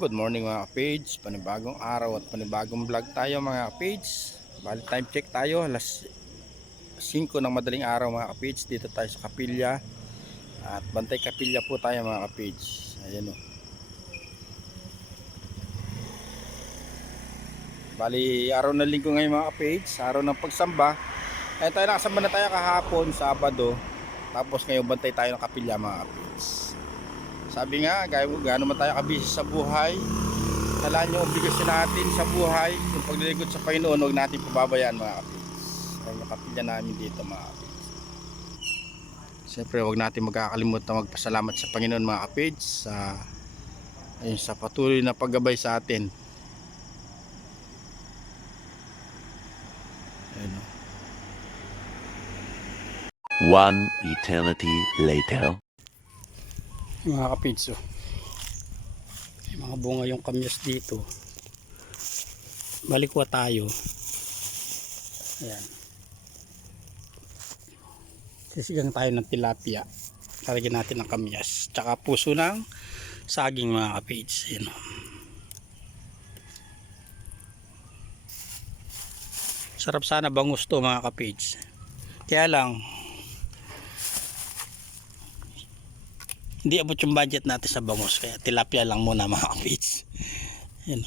Good morning mga page, panibagong araw at panibagong vlog tayo mga page. Bali time check tayo, alas 5 ng madaling araw mga page. Dito tayo sa kapilya at bantay kapilya po tayo mga page. Ayan o. Bali araw na linggo ngayon mga page, araw ng pagsamba. Ayan tayo, nakasamba na tayo kahapon, Sabado. Tapos ngayon bantay tayo ng kapilya mga page. Sabi nga, gaano man tayo kabisi sa buhay, talaan yung obligasyon natin sa buhay. Yung paglilingkod sa Panginoon, huwag natin pababayaan mga kapits. Ay nakapilya namin dito mga kapits. Siyempre huwag natin magkakalimutan magpasalamat sa Panginoon mga kapits sa patuloy na paggabay sa atin. Ayun, no? One eternity later. Mga kapits, may mga bunga yung kamyas dito. Balikwa tayo. Ayan. Sisigang tayo ng tilapia. Lalagyan natin ng kamyas. Tsaka puso ng saging mga kapits. Ayan. Sarap sana bangus to mga kapits. Kaya lang, hindi abot yung budget natin sa bangus. Kaya tilapia lang muna mga kapits. Ayan.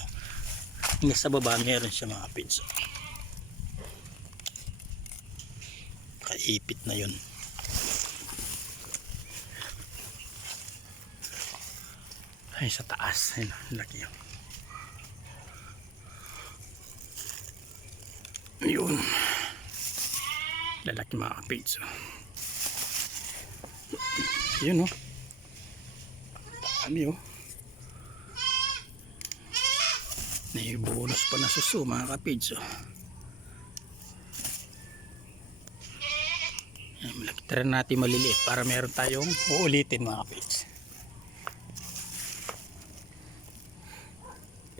Hanggang sa baba meron siya mga kapits. Kaipit na yun. Ay sa taas. Ayun, laki yun. Ayun. Lalaki mga kapits. Ayun o. Dami o. Naibonus pa na suso mga kapits o. Malagtaran natin maliliit para meron tayong uulitin mga kapits.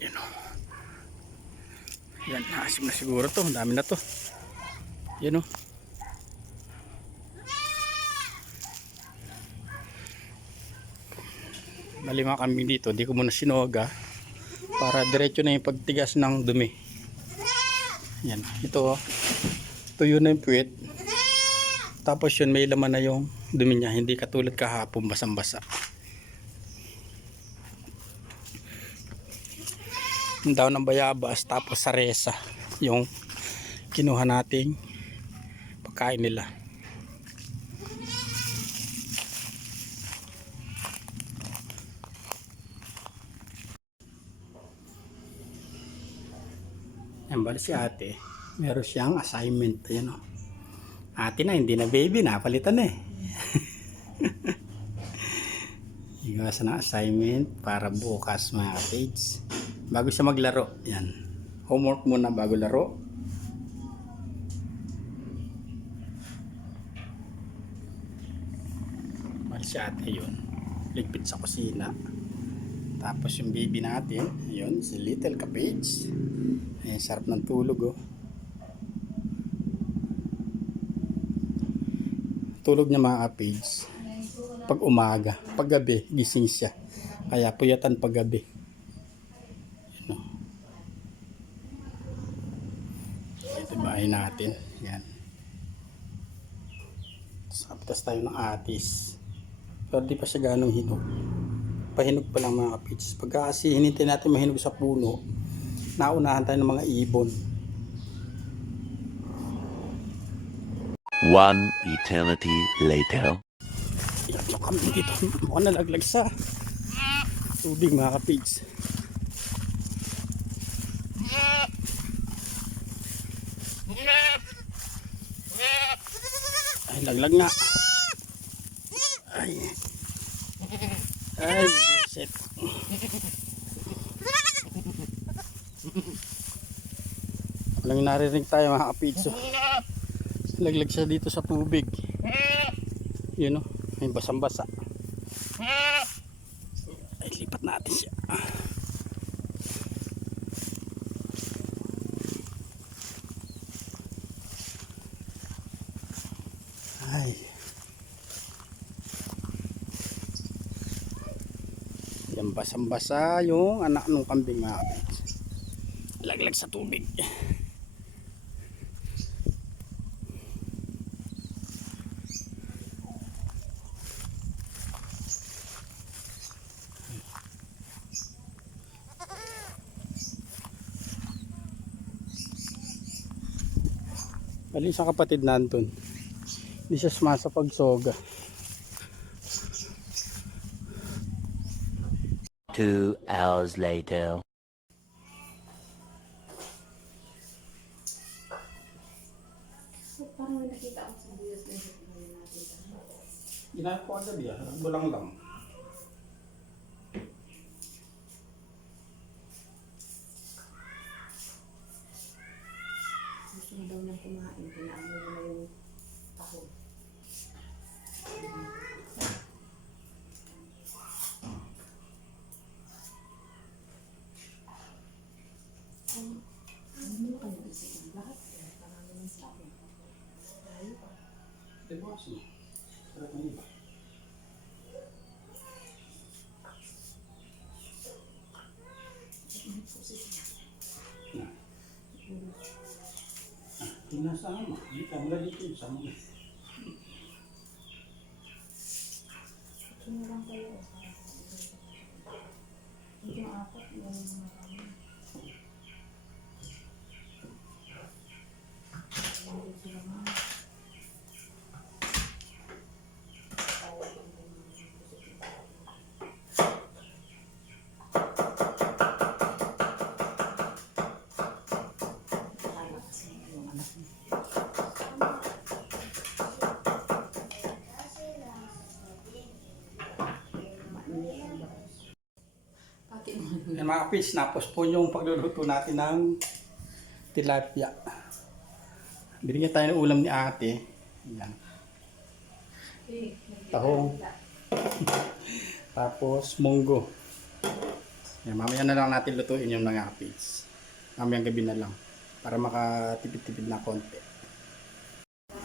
Yan o. Yan, naasim na siguro to. Dami na to. Yan o. Malima kami dito. Hindi ko muna sinoga para diretso na yung pagtigas ng dumi. Yan. Ito o. Tuyo na yung puwet. Tapos yun may laman na yung dumi niya. Hindi katulad kahapon basang-basa. Yung daw ng bayabas tapos saresa yung kinuha nating pagkain nila. Yan bali si ate, meron siyang assignment. Ayan o. Ate na, hindi na baby na, palitan na eh. Iwasan ng assignment para bukas mga kids. Bago siya maglaro, yan. Homework muna bago laro. Bali si ate yun, ligpit sa kusina. Tapos yung baby natin, yun, si Little Cabbage. Ay, sarap ng tulog oh. Tulog niya mga cabbage pag umaga, pag gabi gising siya. Kaya puyatan pag gabi. Yan oh. Ito bahay natin. Yan. Tapos tayo ng atis. Pero di pa siya ganong hinog. Pahinog pa lang mga cabbage. Pagka kasi hinintay natin mahinog sa puno, naunahan tayo ng mga ibon. One eternity later. Yan yung kami dito. Mukhang nalaglag sa tubig mga cabbage. Ay, laglag nga. Ay. Ay, shit. Walang naririnig tayo mga kapitso. Laglag siya dito sa tubig. Yun o, may basang-basa. Ay, lipat natin siya. Ay. Yan, basang-basa yung anak ng kambing mga kapids. Laglag sa tubig. Bali isang kapatid nandun. Hindi siya sumasapag soga. 2 hours later. Parang may nakita ako sa buyos na yung tingnan natin. Ginagawa ko agad yan. Bulang lang. Gusto na daw niyang kumain. Kinaano niya na yung taho. Ano ka na isa ng lahat? Parang naman sa akin. Diba kasi? Sarap na iba. Na. Tingnan sa ama. Hindi ka mula dito sa mga. Ito na lang kayo. Ito yung apat. Yung marami. Hindi sila mga. Yan mga kapids, napospon yung pagluluto natin ng tilapia. Binigyan tayo ng ulam ni ate. Yan. Tahong. Tapos munggo. Yan, mamaya na lang natin lutuin yung mga kapids. Mamayang gabi na lang. Para makatipid-tipid na konti.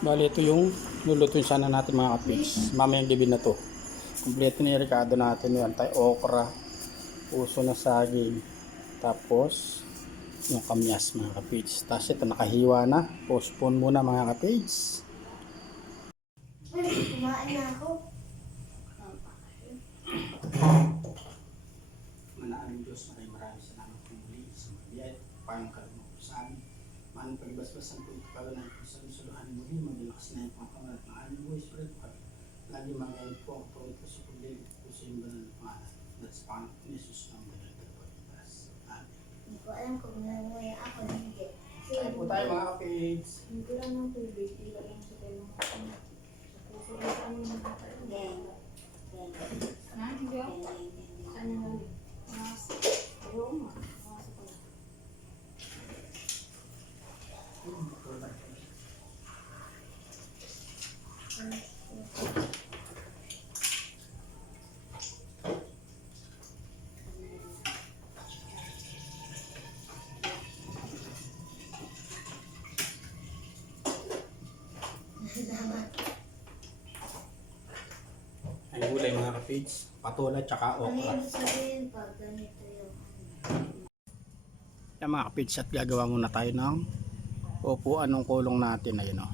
Bali ito yung lulutuin sana natin mga kapids. Mamayang gabi na to. Kompleto na yung rekado natin. Yan tayo okra. Puso na saging. Tapos yung kamyas mga kapids. Tapos ito nakahiwa na. Postpone muna mga kapids. Kumain na ako. Manaaring Diyos, maraming salamat po muli sa mga biyaya, payong kalumang po sa amin. Manang pagbasbasan po ito kaganan po sa misuluhan muli, magilakas na yung pangkamal at mga aming Holy Spirit po. Lagi magayon po ang pawit po sa problema po sa yung banal na pangalan. At sa pangalan ni Jesus na mga nagkakalipas. Amen. Hindi ko alam kung nangyay ako na hindi. Tayo po tayo mga kapids. Hindi ko lang ng tubig. Ila lang sa tayo mga sa puso ko sa aming nakakaroon. Ha? Hindi ako? Saan yung galing? Ayaw mo. Ayaw ko. Ay gulay mga kapids. Patola tsaka Ano okra. yung sabihin pag ganito yung Yan mga kapids, at gagawa muna tayo ng upuan ng kulong natin. Ayun o.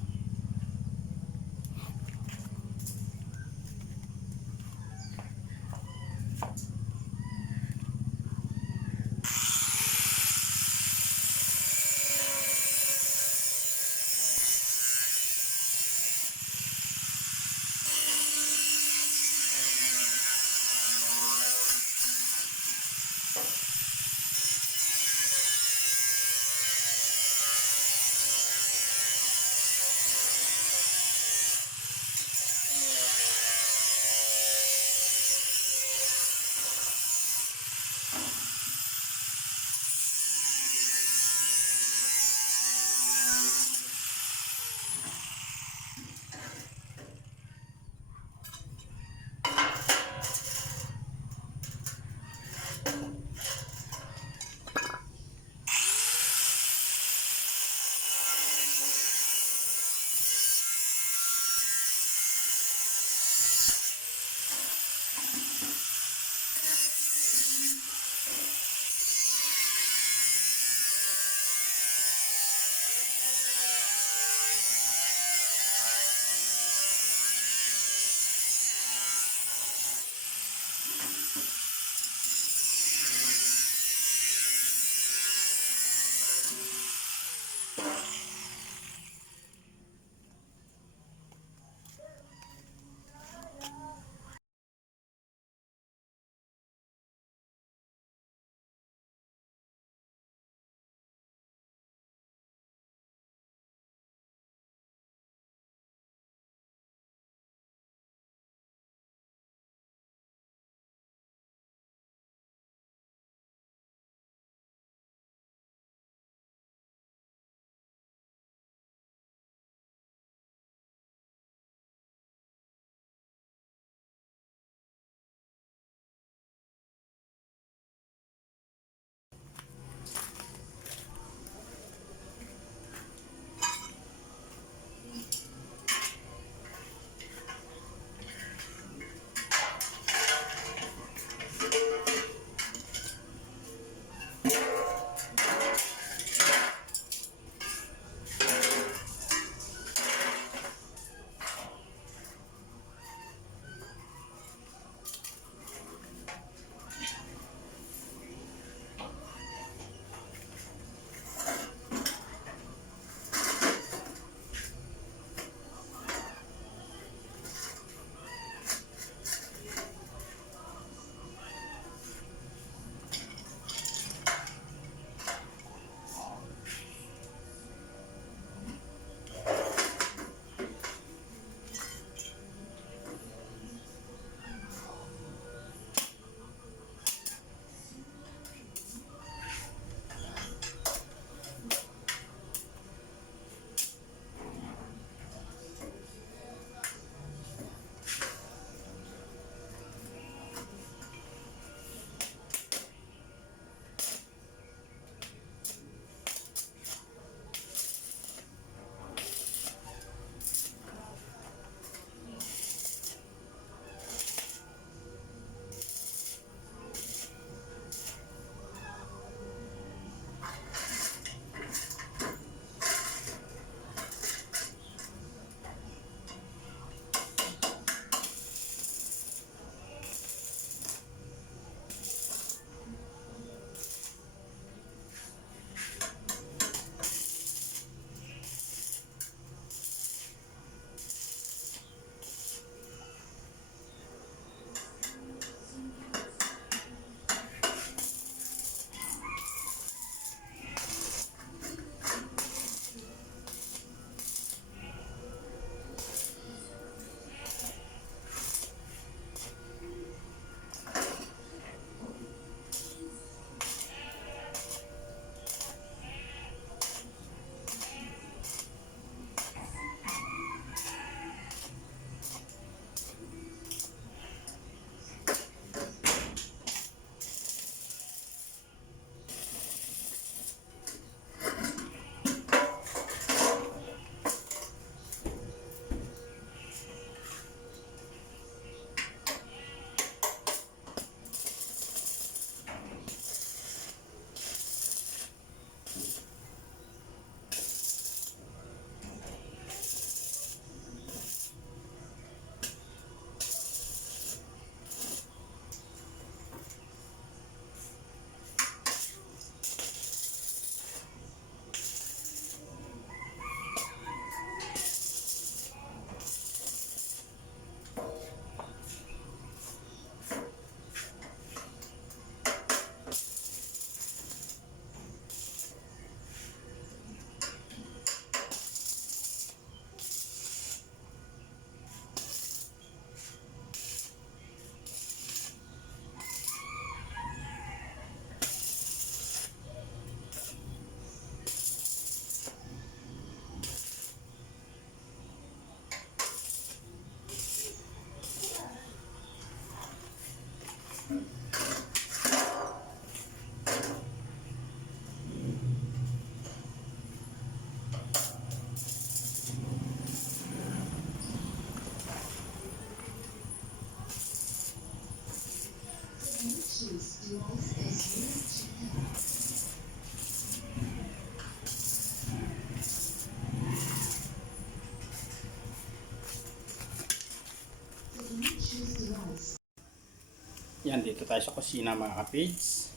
Yan, dito tayo sa kusina mga kapids.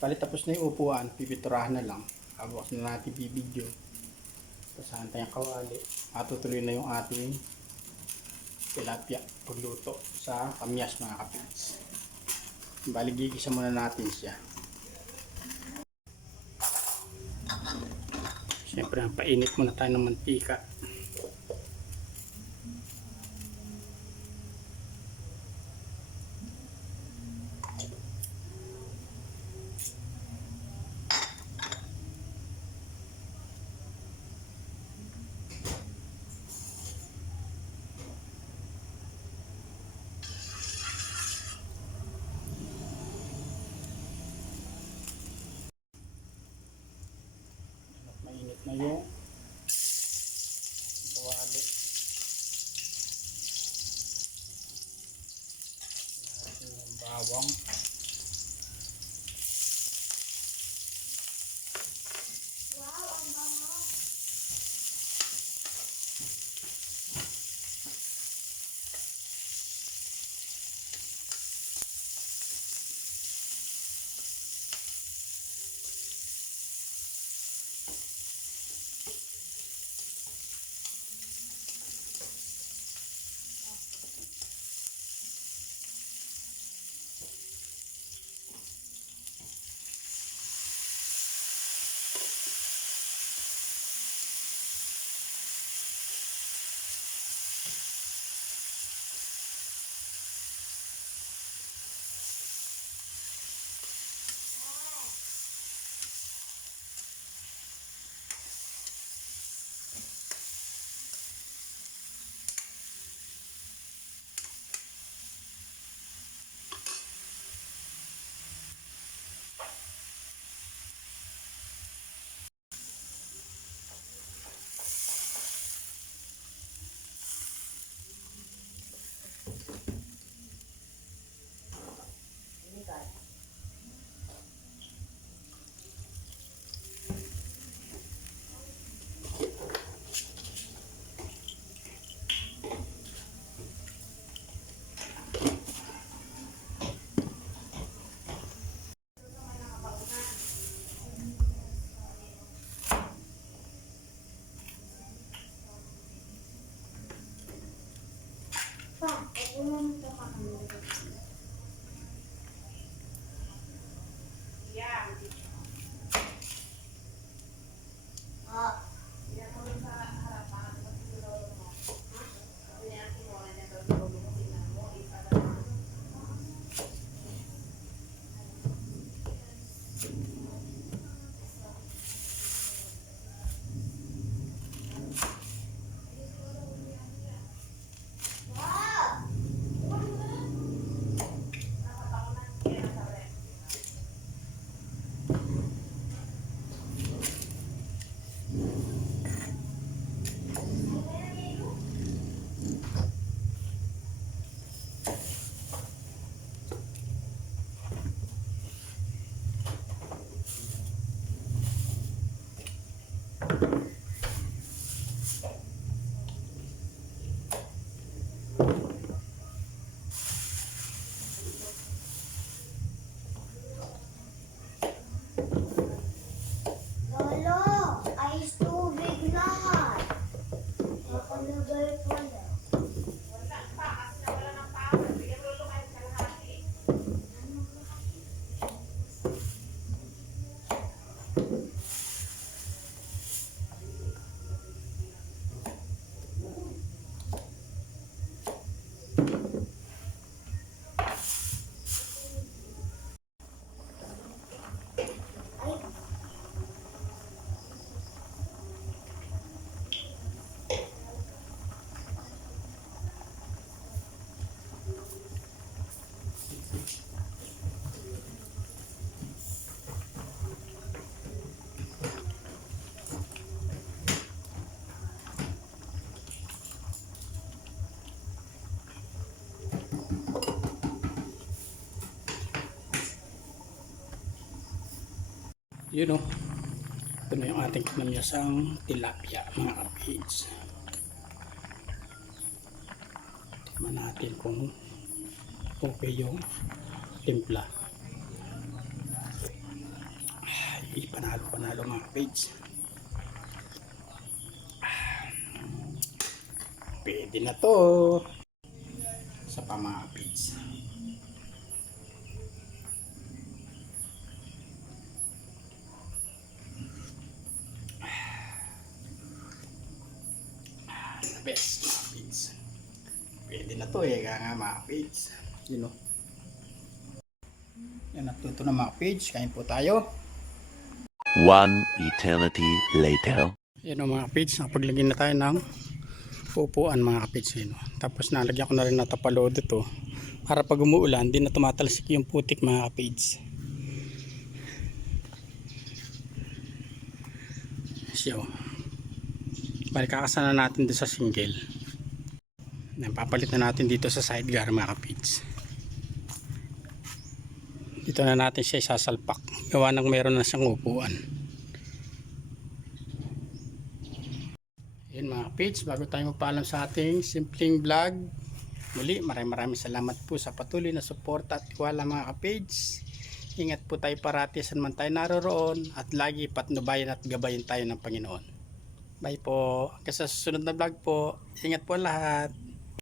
Bali tapos na yung upuan, pipiturahan na lang. Habang na natin bibidyo. Pasahan tayong kawali. Matutuloy na yung ating tilapia pagluto sa kamyas mga kapids. Bali gigisa muna natin siya. Siyempre, painit muna tayo ng mantika. Mainit na yung kawali. Natin yung bawang. Lolo, ayos tubig lahat. Nakalagay pala. Yun o. Ito na yung ating kinamyasang tilapia mga kapids. Tingnan natin kung okay yung timpla. Ay, panalo mga page. Pwede na to. Sa pa mga page. The best mga page. Pwede na to eh, kaya nga mga page. You know. Yan, natuto na mga page. Kain po tayo. One eternity later. Yan o mga page, nakapaglagay na tayo ng upuan mga kapits. Yun, o. Tapos nalagyan ko na rin na tapalodo to para pag umuulan, di na tumatalsik yung putik mga kapits. So, balik kakasana natin doon sa single. Papalit na natin dito sa sidecar mga kapits. Dito na natin siya isasalpak. Gawa ng meron na siyang upuan. Yun mga page, bago tayo magpaalam sa ating simpleng vlog, muli maraming salamat po sa patuloy na suporta at tiwala mga ka-page. Ingat po tayo parati saan man tayo naroroon at lagi patnubayan at gabayin tayo ng Panginoon. Bye po, hanggang sa susunod na vlog po. Ingat po lahat.